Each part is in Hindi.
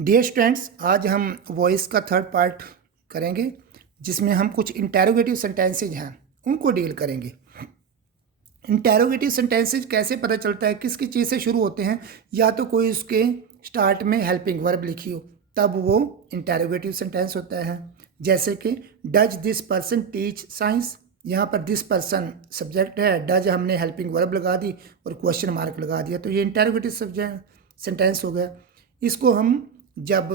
डियर स्टूडेंट्स, आज हम वॉइस का थर्ड पार्ट करेंगे जिसमें हम कुछ इंटेरोगेटिव सेंटेंसेज हैं उनको डील करेंगे। इंटेरोगेटिव सेंटेंसेज कैसे पता चलता है किसकी चीज़ से शुरू होते हैं? या तो कोई उसके स्टार्ट में हेल्पिंग वर्ब लिखी हो तब वो इंटेरोगेटिव सेंटेंस होता है। जैसे कि does this person teach science, यहाँ पर दिस पर्सन सब्जेक्ट है, डज हमने हेल्पिंग वर्ब लगा दी और क्वेश्चन मार्क लगा दिया, तो ये इंटेरोगेटिव सब्जेक्ट सेंटेंस हो गया। इसको हम जब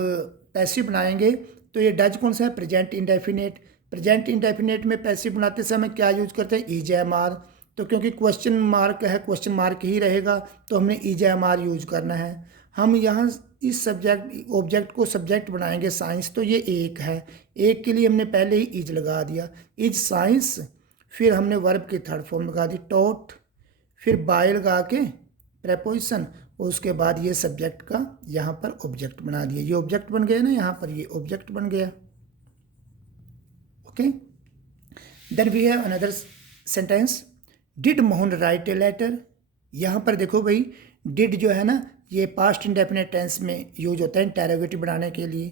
पैसिव बनाएंगे तो ये डज कौन सा है? Present indefinite. प्रेजेंट इंडेफिनेट में पैसिव बनाते समय क्या यूज करते हैं? Is am are. तो क्योंकि क्वेश्चन मार्क है, क्वेश्चन मार्क ही रहेगा, तो हमने इज एम आर यूज करना है। हम यहाँ इस सब्जेक्ट ऑब्जेक्ट को सब्जेक्ट बनाएंगे साइंस, तो ये एक है, एक के लिए हमने पहले ही इज लगा दिया, इज साइंस। फिर हमने वर्ब की थर्ड फॉर्म लगा दी टॉट, फिर बाय लगा के प्रेपोजिशन, और उसके बाद ये सब्जेक्ट का यहाँ पर ऑब्जेक्ट बना दिया। ये ऑब्जेक्ट बन गया ना, यहाँ पर ये ऑब्जेक्ट बन गया। Okay, then we have another sentence, did Mohan write a letter. यहाँ पर देखो भाई, डिड जो है ना ये पास्ट इंडेफिनिट टेंस में यूज होता है इंटेरोगेटिव बनाने के लिए,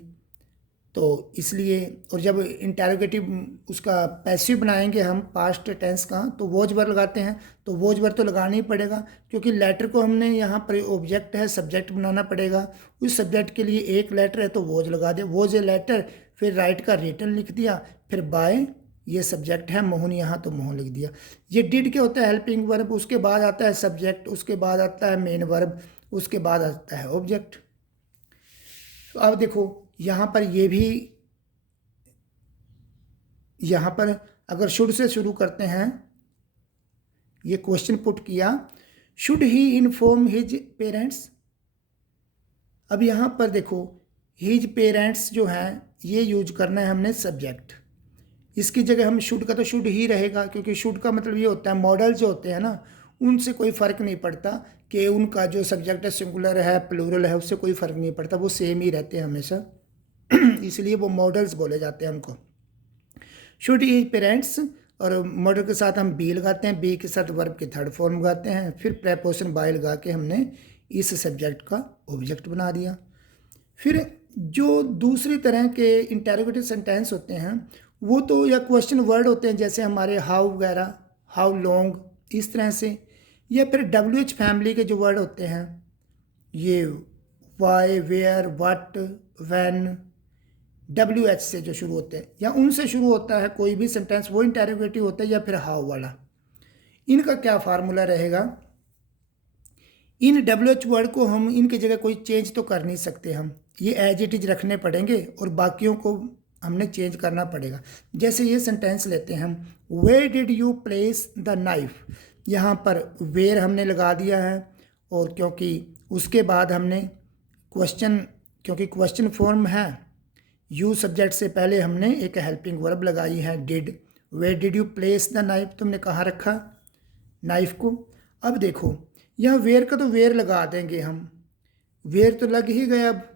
तो इसलिए। और जब इंटेरोगेटिव उसका पैसिव बनाएंगे हम पास्ट टेंस का, तो वॉज वर्ब लगाते हैं, तो वॉज वर्ब तो लगाना ही पड़ेगा क्योंकि लेटर को हमने यहाँ पर ऑब्जेक्ट है सब्जेक्ट बनाना पड़ेगा। उस सब्जेक्ट के लिए एक लेटर है तो वॉज लगा दे, वॉज ए लेटर, फिर राइट का रिटन लिख दिया, फिर बाय ये सब्जेक्ट है मोहन, यहाँ तो मोहन लिख दिया। ये डिड क्या होता है? हेल्पिंग वर्ब, उसके बाद आता है सब्जेक्ट, उसके बाद आता है मेन वर्ब, उसके बाद आता है ऑब्जेक्ट। तो अब देखो यहाँ पर ये भी, यहाँ पर अगर शुड से शुरू करते हैं, ये क्वेश्चन पुट किया, should he inform his parents. अब यहाँ पर देखो हिज पेरेंट्स जो हैं ये यूज करना है हमने सब्जेक्ट, इसकी जगह हम शुड का तो शुड ही रहेगा, क्योंकि शुड का मतलब ये होता है मॉडल जो होते हैं ना उनसे कोई फ़र्क नहीं पड़ता कि उनका जो सब्जेक्ट है सिंगुलर है प्लूरल है, उससे कोई फ़र्क नहीं पड़ता, वो सेम ही रहते हैं हमेशा। इसलिए वो मॉडल्स बोले जाते हैं उनको। शुड ही पेरेंट्स, और मॉडल के साथ हम बी लगाते हैं, बी के साथ वर्ब की थर्ड फॉर्म लगाते हैं, फिर प्रेपोजिशन बाय लगा के हमने इस सब्जेक्ट का ऑब्जेक्ट बना दिया। फिर जो दूसरी तरह के इंटेरोगेटिव सेंटेंस होते हैं वो तो या क्वेश्चन वर्ड होते हैं, जैसे हमारे हाउ वगैरह, हाउ लॉन्ग, इस तरह से। या फिर WH फैमिली के जो वर्ड होते हैं, ये why, where, what, when, WH से जो शुरू होते हैं या उनसे शुरू होता है कोई भी सेंटेंस, वो इंटेरोगेटिव होता है। या फिर हाउ वाला, इनका क्या फार्मूला रहेगा? इन WH वर्ड को हम इनकी जगह कोई चेंज तो कर नहीं सकते, हम ये एज इट इज रखने पड़ेंगे और बाकियों को हमने चेंज करना पड़ेगा। जैसे ये सेंटेंस लेते हैं हम, where did you place the knife, यहाँ पर वेयर हमने लगा दिया है, और क्योंकि उसके बाद हमने क्वेश्चन, क्योंकि क्वेश्चन फॉर्म है, यू सब्जेक्ट से पहले हमने एक हेल्पिंग वर्ब लगाई है did. Where did you place the knife, तुमने कहाँ रखा नाइफ को। अब देखो यहाँ वेयर का तो वेयर लगा देंगे हम, वेयर तो लग ही गया। अब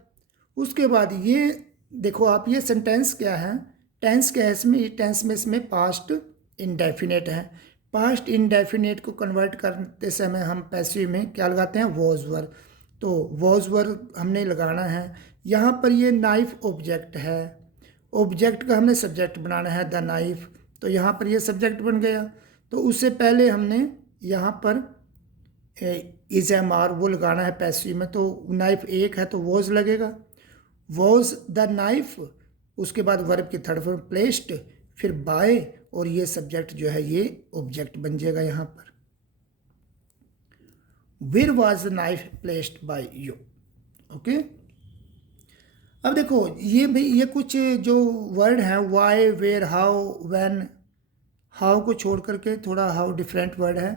उसके बाद ये देखो आप, ये सेंटेंस क्या है? टेंस क्या है इसमें? टेंस में इसमें पास्ट इंडेफिनेट है। पास्ट इंडेफिनेट को कन्वर्ट करते समय हम पैसिव में क्या लगाते हैं? Was verb. तो वॉज वर्ब हमने लगाना है। यहाँ पर ये नाइफ ऑब्जेक्ट है, ऑब्जेक्ट का हमने सब्जेक्ट बनाना है द नाइफ, तो यहाँ पर ये सब्जेक्ट बन गया। तो उससे पहले हमने यहाँ पर इज एम आर वो लगाना है पैसिव में, तो नाइफ एक है तो वॉज लगेगा, वॉज द नाइफ, उसके बाद वर्ब की थर्ड फॉर्म प्लेस्ड, फिर बाय, और ये सब्जेक्ट जो है ये ऑब्जेक्ट बन जाएगा यहाँ पर। Where was the knife placed by you. Okay, अब देखो ये भाई ये कुछ जो वर्ड हैं, why, where, how, when, how को छोड़ करके थोड़ा हाउ डिफरेंट वर्ड है,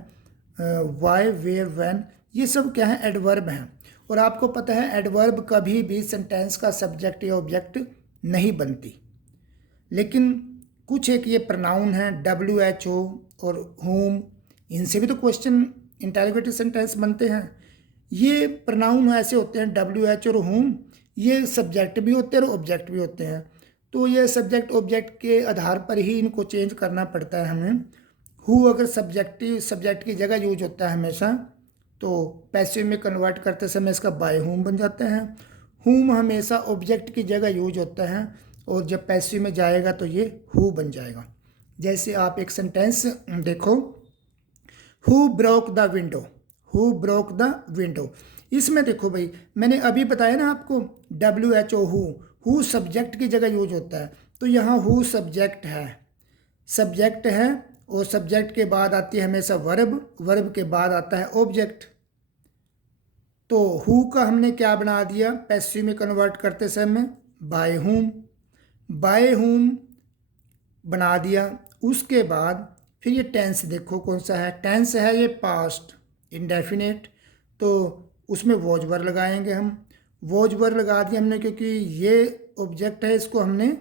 वाई, वेयर, व्हेन, ये सब क्या है? एडवर्ब हैं। और आपको पता है एडवर्ब कभी भी सेंटेंस का सब्जेक्ट या ऑब्जेक्ट नहीं बनती। लेकिन कुछ एक ये प्रनाउन है WHO और whom, इनसे भी तो क्वेश्चन इंटेरोगेटिव सेंटेंस बनते हैं। ये प्रनाउन ऐसे होते हैं WH और whom, ये सब्जेक्ट भी होते हैं और ऑब्जेक्ट भी होते हैं। तो ये सब्जेक्ट ऑब्जेक्ट के आधार पर ही इनको चेंज करना पड़ता है हमें। हु अगर सब्जेक्ट की जगह यूज होता है हमेशा, तो पैसिव में कन्वर्ट करते समय इसका बाय होम बन जाता है। whom हमेशा ऑब्जेक्ट की जगह यूज होता है और जब पैसिव में जाएगा तो ये who बन जाएगा। जैसे आप एक सेंटेंस देखो, who broke the window, who broke the window. इसमें देखो भाई, मैंने अभी बताया ना आपको WHO, हु सब्जेक्ट की जगह यूज होता है, तो यहाँ हु सब्जेक्ट है, सब्जेक्ट है और सब्जेक्ट के बाद आती है हमेशा वर्ब, वर्ब के बाद आता है ऑब्जेक्ट। तो हु का हमने क्या बना दिया पैसिव में कन्वर्ट करते समय, बाय हुम, बाय हुम बना दिया। उसके बाद फिर ये टेंस देखो कौन सा है, टेंस है ये पास्ट इंडेफिनेट, तो उसमें वॉज वर्ब लगाएंगे हम, वॉज वर्ब लगा दिया हमने क्योंकि ये ऑब्जेक्ट है, इसको हमने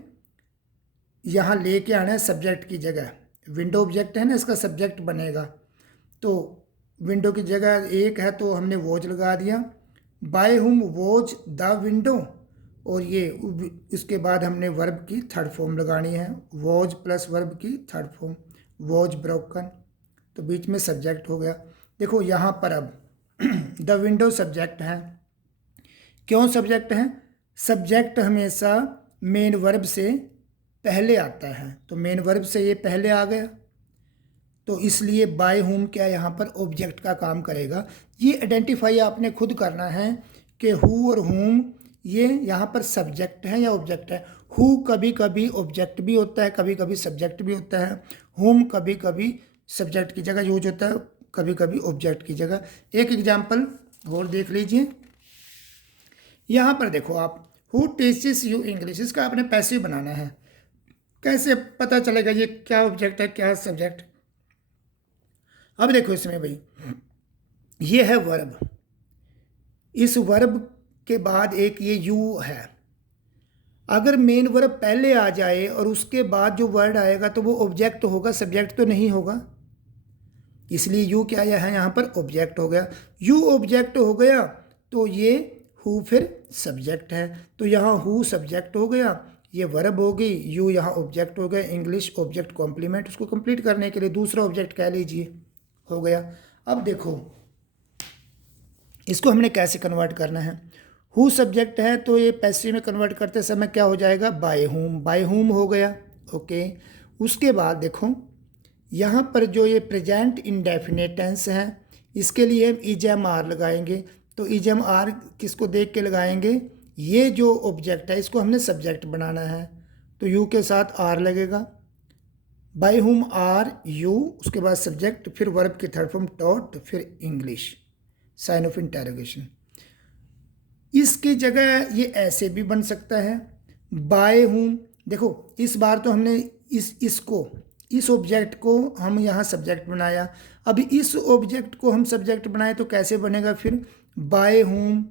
यहाँ लेके आना है सब्जेक्ट की जगह। विंडो ऑब्जेक्ट है ना, इसका सब्जेक्ट बनेगा, तो विंडो की जगह एक है तो हमने वॉज लगा दिया। By whom was the window, और ये इसके बाद हमने वर्ब की थर्ड फॉर्म लगानी है, वॉज प्लस वर्ब की थर्ड फॉर्म, वॉज ब्रोकन, तो बीच में सब्जेक्ट हो गया। देखो यहाँ पर अब द विंडो सब्जेक्ट है। क्यों सब्जेक्ट है? सब्जेक्ट हमेशा मेन वर्ब से पहले आता है, तो मेन वर्ब से ये पहले आ गया, तो इसलिए बाय होम क्या यहाँ पर ऑब्जेक्ट का काम करेगा। ये आइडेंटिफाई आपने खुद करना है कि हु और होम ये यहाँ पर सब्जेक्ट है या ऑब्जेक्ट है। हु कभी कभी ऑब्जेक्ट भी होता है, कभी कभी सब्जेक्ट भी होता है। होम कभी कभी सब्जेक्ट की जगह यूज होता है, कभी कभी ऑब्जेक्ट की जगह। एक एग्जाम्पल और देख लीजिए, यहाँ पर देखो आप, हु टीचेस यू इंग्लिश, इसका आपने पैसिव बनाना है। कैसे पता चलेगा ये क्या ऑब्जेक्ट है क्या सब्जेक्ट? अब देखो इसमें भाई, ये है वर्ब, इस वर्ब के बाद एक ये यू है। अगर मेन वर्ब पहले आ जाए और उसके बाद जो वर्ड आएगा तो वो ऑब्जेक्ट होगा, सब्जेक्ट तो नहीं होगा, इसलिए यू क्या है यहाँ पर ऑब्जेक्ट हो गया। यू ऑब्जेक्ट हो गया तो ये हु फिर सब्जेक्ट है, तो यहाँ हु सब्जेक्ट हो गया, ये वर्ब हो गई, यू यहाँ ऑब्जेक्ट हो गया। इंग्लिश ऑब्जेक्ट कॉम्प्लीमेंट, उसको कंप्लीट करने के लिए दूसरा ऑब्जेक्ट कह लीजिए, हो गया। अब देखो इसको हमने कैसे कन्वर्ट करना है। हु सब्जेक्ट है तो ये पैसिव में कन्वर्ट करते समय क्या हो जाएगा, बाय होम, बाय होम हो गया। ओके, उसके बाद देखो यहाँ पर जो ये प्रेजेंट इंडेफिनेट टेंस है, इसके लिए हम इजम आर लगाएंगे। तो इजम आर किसको देख के लगाएंगे, ये जो ऑब्जेक्ट है इसको हमने सब्जेक्ट बनाना है, तो यू के साथ आर लगेगा। बाय हुम आर यू, उसके बाद सब्जेक्ट, फिर वर्ब की थर्ड फॉर्म टॉट, फिर इंग्लिश साइन ऑफ इंटेरोगेशन। इसकी जगह ये ऐसे भी बन सकता है, बाय हुम। देखो इस बार तो हमने इस ऑब्जेक्ट को हम यहाँ सब्जेक्ट बनाया, अभी इस ऑब्जेक्ट को हम सब्जेक्ट बनाए तो कैसे बनेगा फिर, बाय हुम,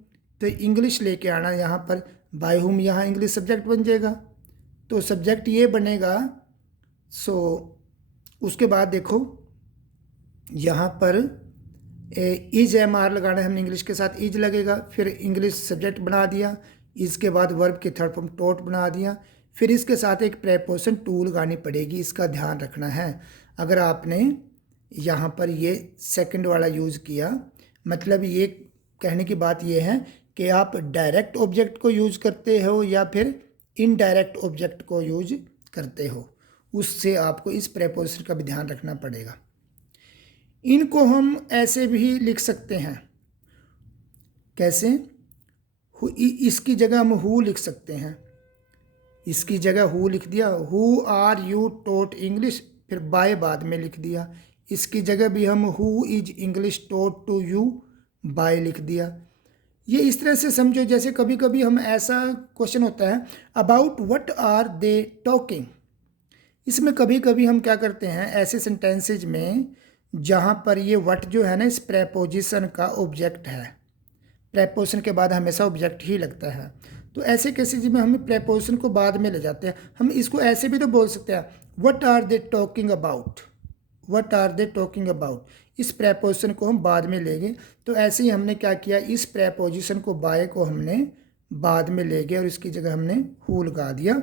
तो इंग्लिश लेके आना यहाँ पर, बाय हुम यहाँ इंग्लिश सब्जेक्ट बन जाएगा, तो सब्जेक्ट ये बनेगा। सो उसके बाद देखो यहाँ पर इज एम आर लगाना है हमने, इंग्लिश के साथ इज लगेगा, फिर इंग्लिश सब्जेक्ट बना दिया, इसके बाद वर्ब की थर्ड फॉर्म टॉट बना दिया, फिर इसके साथ एक प्रेपोजिशन टू लगानी पड़ेगी। इसका ध्यान रखना है, अगर आपने यहाँ पर ये सेकंड वाला यूज़ किया, मतलब ये कहने की बात ये है कि आप डायरेक्ट ऑब्जेक्ट को यूज़ करते हो या फिर इनडायरेक्ट ऑब्जेक्ट को यूज करते हो, उससे आपको इस प्रेपोजिशन का भी ध्यान रखना पड़ेगा। इनको हम ऐसे भी लिख सकते हैं, कैसे, इसकी जगह हम हु लिख सकते हैं, इसकी जगह हु लिख दिया, who are you taught English, फिर बाय बाद में लिख दिया। इसकी जगह भी हम who is English taught to you, by लिख दिया। ये इस तरह से समझो, जैसे कभी कभी हम ऐसा क्वेश्चन होता है about what are they talking, इसमें कभी कभी हम क्या करते हैं ऐसे सेंटेंसेज में जहाँ पर ये व्हाट जो है ना इस प्रेपोजिशन का ऑब्जेक्ट है, प्रेपोजिशन के बाद हमेशा ऑब्जेक्ट ही लगता है, तो ऐसे केसेज में हम प्रेपोजिशन को बाद में ले जाते हैं। हम इसको ऐसे भी तो बोल सकते हैं what are they talking about, what are they talking about, इस प्रेपोजिशन को हम बाद में लेंगे। तो ऐसे ही हमने क्या किया, इस प्रेपोजिशन को बाय को हमने बाद में ले गए और इसकी जगह हमने हु लगा दिया।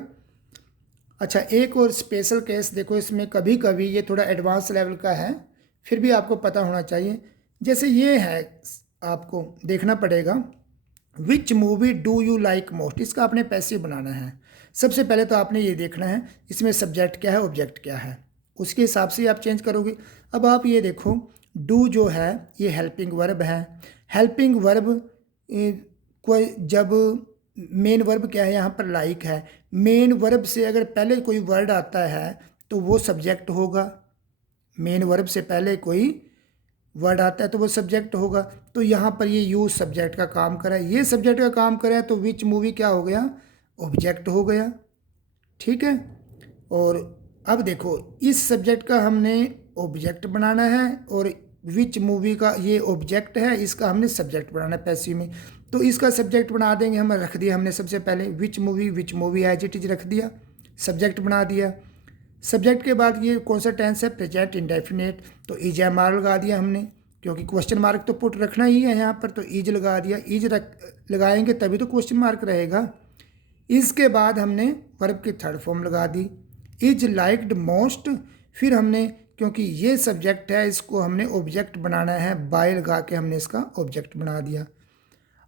अच्छा, एक और स्पेशल केस देखो, इसमें कभी कभी ये थोड़ा एडवांस लेवल का है, फिर भी आपको पता होना चाहिए। जैसे ये है, आपको देखना पड़ेगा, which movie do you like most, इसका आपने पैसिव बनाना है। सबसे पहले तो आपने ये देखना है इसमें सब्जेक्ट क्या है, ऑब्जेक्ट क्या है, उसके हिसाब से आप चेंज करोगे। अब आप ये देखो डू जो है ये हेल्पिंग वर्ब है। हेल्पिंग वर्ब कोई जब मेन वर्ब क्या है यहाँ पर लाइक है। मेन वर्ब से अगर पहले कोई वर्ड आता है तो वो सब्जेक्ट होगा। मेन वर्ब से पहले कोई वर्ड आता है तो वो सब्जेक्ट होगा। तो यहाँ पर ये यूज सब्जेक्ट का काम करा है, ये सब्जेक्ट का काम करा है, तो विच मूवी क्या हो गया, ऑब्जेक्ट हो गया। ठीक है। और अब देखो इस सब्जेक्ट का हमने ऑब्जेक्ट बनाना है और विच मूवी का ये ऑब्जेक्ट है, इसका हमने सब्जेक्ट बनाना है पैसिव में। तो इसका सब्जेक्ट बना देंगे, हम रख दिया हमने सबसे पहले which movie as it is रख दिया, सब्जेक्ट बना दिया। सब्जेक्ट के बाद ये कौन सा टेंस है, प्रेजेंट इंडेफिनेट, तो इज एम आर लगा दिया हमने, क्योंकि क्वेश्चन मार्क तो पुट रखना ही है यहाँ पर, तो इज लगा दिया। इज लगाएंगे तभी तो क्वेश्चन मार्क रहेगा। इसके बाद हमने वर्ब की थर्ड फॉर्म लगा दी, इज लाइक्ड मोस्ट। फिर हमने क्योंकि ये सब्जेक्ट है इसको हमने ऑब्जेक्ट बनाना है, बाय लगा के हमने इसका ऑब्जेक्ट बना दिया।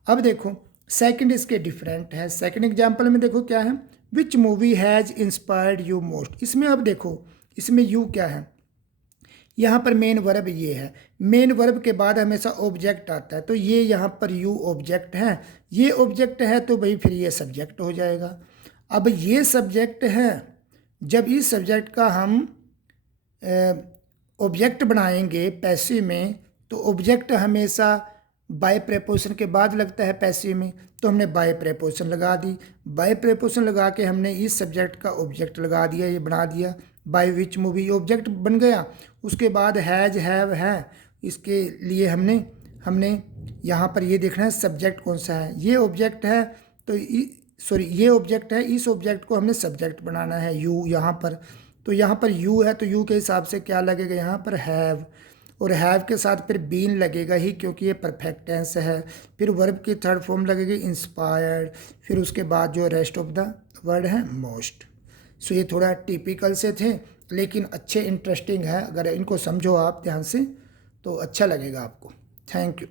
अब देखो सेकंड इसके डिफरेंट है। सेकंड एग्जांपल में देखो क्या है, which movie has inspired you most. इसमें अब देखो इसमें यू क्या है, यहाँ पर मेन वर्ब ये है, मेन वर्ब के बाद हमेशा ऑब्जेक्ट आता है, तो ये यहाँ पर यू ऑब्जेक्ट है, ये ऑब्जेक्ट है तो भाई फिर ये सब्जेक्ट हो जाएगा। अब ये सब्जेक्ट है, जब इस सब्जेक्ट का हम ऑब्जेक्ट बनाएंगे पैसिव में, तो ऑब्जेक्ट हमेशा बाय प्रेपोजिशन के बाद लगता है पैसिव में, तो हमने बाय प्रेपोजिशन लगा दी। बाय प्रेपोजिशन लगा के हमने इस सब्जेक्ट का ऑब्जेक्ट लगा दिया, ये बना दिया बाय विच मूवी, ऑब्जेक्ट बन गया। उसके बाद हैज़ हैव है, इसके लिए हमने यहाँ पर ये देखना है सब्जेक्ट कौन सा है, ये ऑब्जेक्ट है तो ये ऑब्जेक्ट है, इस ऑब्जेक्ट को हमने सब्जेक्ट बनाना है यू यहाँ पर। तो यहाँ पर यू है तो यू के हिसाब से क्या लगेगा यहाँ पर हैव, और हैव के साथ फिर बीन लगेगा ही क्योंकि ये परफेक्ट टेंस है। फिर वर्ब की थर्ड फॉर्म लगेगी इंस्पायर्ड, फिर उसके बाद जो रेस्ट ऑफ द वर्ड है मोस्ट। सो ये थोड़ा टिपिकल से थे लेकिन अच्छे इंटरेस्टिंग है, अगर इनको समझो आप ध्यान से तो अच्छा लगेगा आपको। Thank you.